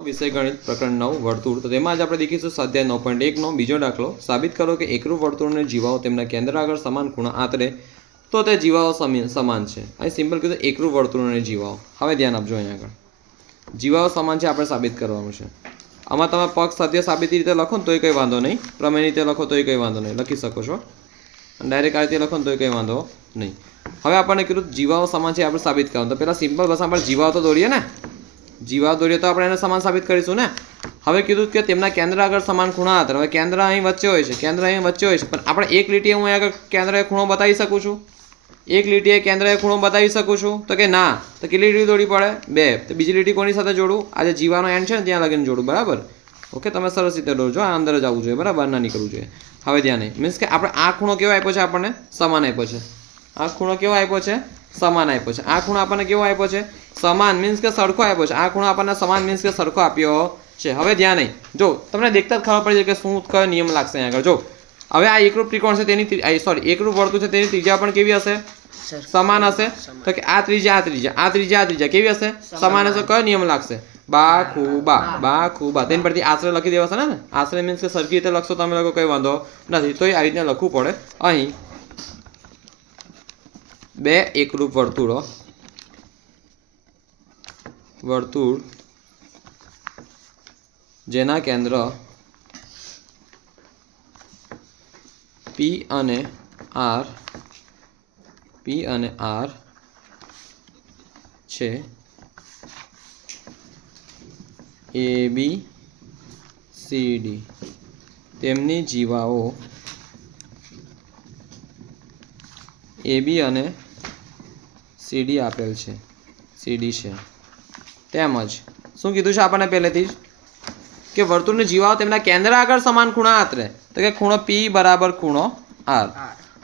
વિષય ગણિત પ્રકરણ 9 વર્તુળ તો તેમાં જ આપણે દેખીશું સ્વાધ્યાય 9.1 નો બીજો દાખલો સાબિત કરો કે એકરૂપ વર્તુળને જીવાઓ તેમના કેન્દ્ર આગળ સમાન ખૂણા આતરે તો તે જીવાઓ સમાન છે। અહીં સિમ્પલ કીધું એકરૂપ વર્તુળને જીવાઓ। હવે ધ્યાન આપજો, અહીંયા આગળ જીવાઓ સમાન છે આપણે સાબિત કરવાનું છે। આમાં તમે પક્ષ સત્ય સાબિતી રીતે લખો ને તોય કંઈ વાંધો નહીં, પ્રમેય રીતે લખો તોય કંઈ વાંધો નહીં, લખી શકો છો। ડાયરેક્ટ આ રીતે લખો ને તોય કંઈ વાંધો નહીં। હવે આપણને કીધું જીવાઓ સમાન છે આપણે સાબિત કરવાનું, તો પહેલાં સિમ્પલ ભાષામાં આપણે જીવાઓ તો દોરીએ ને, જીવાઓ દોરીએ તો આપણે એને સમાન સાબિત કરીશું ને। હવે કીધું કે તેમના કેન્દ્ર આગળ સમાન ખૂણા આતરે, હવે કેન્દ્ર અહીં વચ્ચે હોય છે, કેન્દ્ર અહીં વચ્ચે હોય છે, પણ આપણે એક લીટીએ હું આગળ કેન્દ્રએ ખૂણો બતાવી શકું છું? એક લીટીએ કેન્દ્રએ ખૂણો બતાવી શકું છું? તો કે ના, તો કેટલી લીટી દોરવી પડે? બે। તો બીજી લીટી કોની સાથે જોડું? આ જે જીવાનો એન્ડ છે ને ત્યાં લગીને જોડું, બરાબર? ઓકે, તમે સરસ રીતે દોરજો, આ અંદર જ આવવું જોઈએ, બરાબર, ના નીકળવું જોઈએ। હવે ધ્યાન નહીં, મીન્સ કે આપણે આ ખૂણો કેવો આપ્યો છે? આપણને સમાન આપ્યો છે। આ ખૂણો કેવો આપ્યો છે? સમાન આપ્યો છે। આ ખૂણો આપણને કેવો આપ્યો છે? સમાન, મીન્સ કે સરખો આપ્યો છે। આ ખૂણો આપણને સમાન મીન્સ કે સરખો આપ્યો છે। હવે ધ્યાન નહીં, જો તમને દેખતા જ ખબર પડી જાય કે શું કયો નિયમ લાગશે અહીંયા આગળ। જો હવે આ એકરૂપ ત્રિકોણ છે તેની એકરૂપ વર્તુળ છે તેની ત્રિજ્યા પણ કેવી હશે? સમાન હશે। તો કે આ ત્રિજ્યા કેવી હશે? સમાન હશે। કયો નિયમ લાગશે? બા તેની પરથી આશરે લખી દેવાશે ને। આશરે મીન્સ કે સરખી રીતે લખશો તમે લોકો કંઈ વાંધો નથી, તો આવી રીતે લખવું પડે। અહીં બે એકરૂપ વર્તુળ જેના કેન્દ્ર P અને R છે, ABCD તેમની જીવાઓ AB અને CD આપેલ છે, CD છે। તેમજ શું કીધું છે આપણને પહેલેથી જ કે વર્તુળની જીવાઓ તેમના કેન્દ્ર આગળ સમાન ખૂણા આતરે, તો કે ખૂણો P બરાબર ખૂણો R,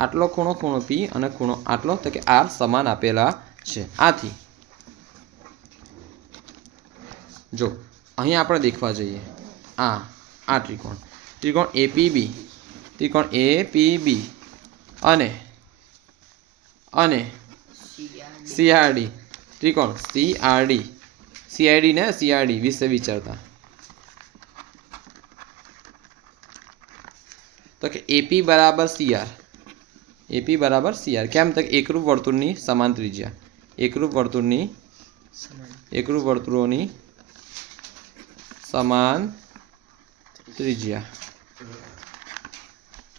આટલો ખૂણો P અને ખૂણો આટલો તો કે R સમાન આપેલા છે। આથી જો અહીં આપણે દેખવા જઈએ, આ ત્રિકોણ APB અને CRD ત્રિકોણ CRD વિશે વિચારતા, તો કે AP બરાબર CR કેમ? તો એકરૂપ વર્તુળની સમાન ત્રિજ્યા, એકરૂપ વર્તુળોની સમાન ત્રિજ્યા।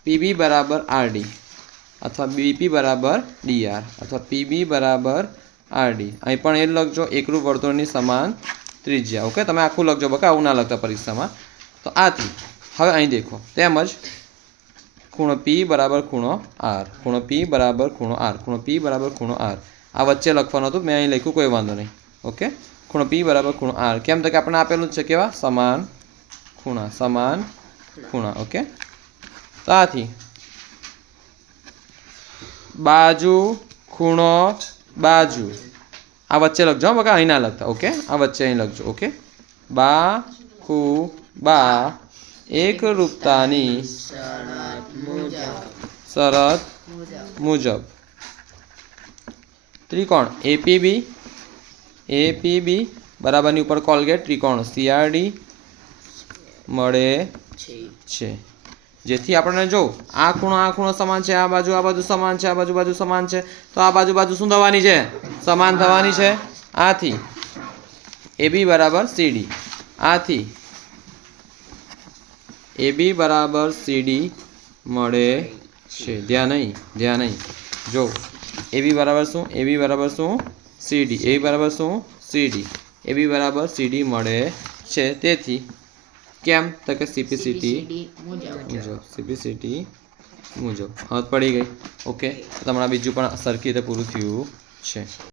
PB બરાબર RD અથવા BP બરાબર DR અથવા PB બરાબર RD, અહીં પણ એ જ લખજો, એકરૂપ વર્તુળની સમાન ત્રિજ્યા। ઓકે, તમે આખું લખજો બકા, આવું ના લખતા પરીક્ષામાં। તો આથી હવે અહીં દેખો, તેમજ ખૂણો P બરાબર ખૂણો R, આ વચ્ચે લખવાનું હતું, મેં અહીં લખ્યું, કોઈ વાંધો નહીં। ઓકે, ખૂણો P બરાબર ખૂણો R કેમ? તો કે આપણને આપેલું જ છે કેવા? સમાન ખૂણા। ઓકે, તો આથી બાજુ ખૂણો બાજુ, આ વચ્ચે લખજો બકા, અહીં ના લખતા। ઓકે, આ વચ્ચે અહીં લખજો। ઓકે, બા એકરૂપતાની શરત મુજબ ત્રિકોણ APB બરાબરની ઉપર કોલગેટ ત્રિકોણ CRD મળે છે, જેથી આપણને જો આ ખૂણો સમાન છે, આ બાજુ સમાન છે, આ બાજુ સમાન છે, તો આ બાજુ શું થવાની છે? સમાન થવાની છે। આથી AB બરાબર CD, આથી AB બરાબર CD મળે છે। ધ્યાન નહીં, જો AB બરાબર શું? CD, AB બરાબર શું? CD, AB બરાબર CD મળે છે। તેથી કેમ? તો કે CPCT મુજબ। હદ પડી ગઈ। ઓકે, તમારા બીજું પણ સરખી રીતે પૂરું થયું છે।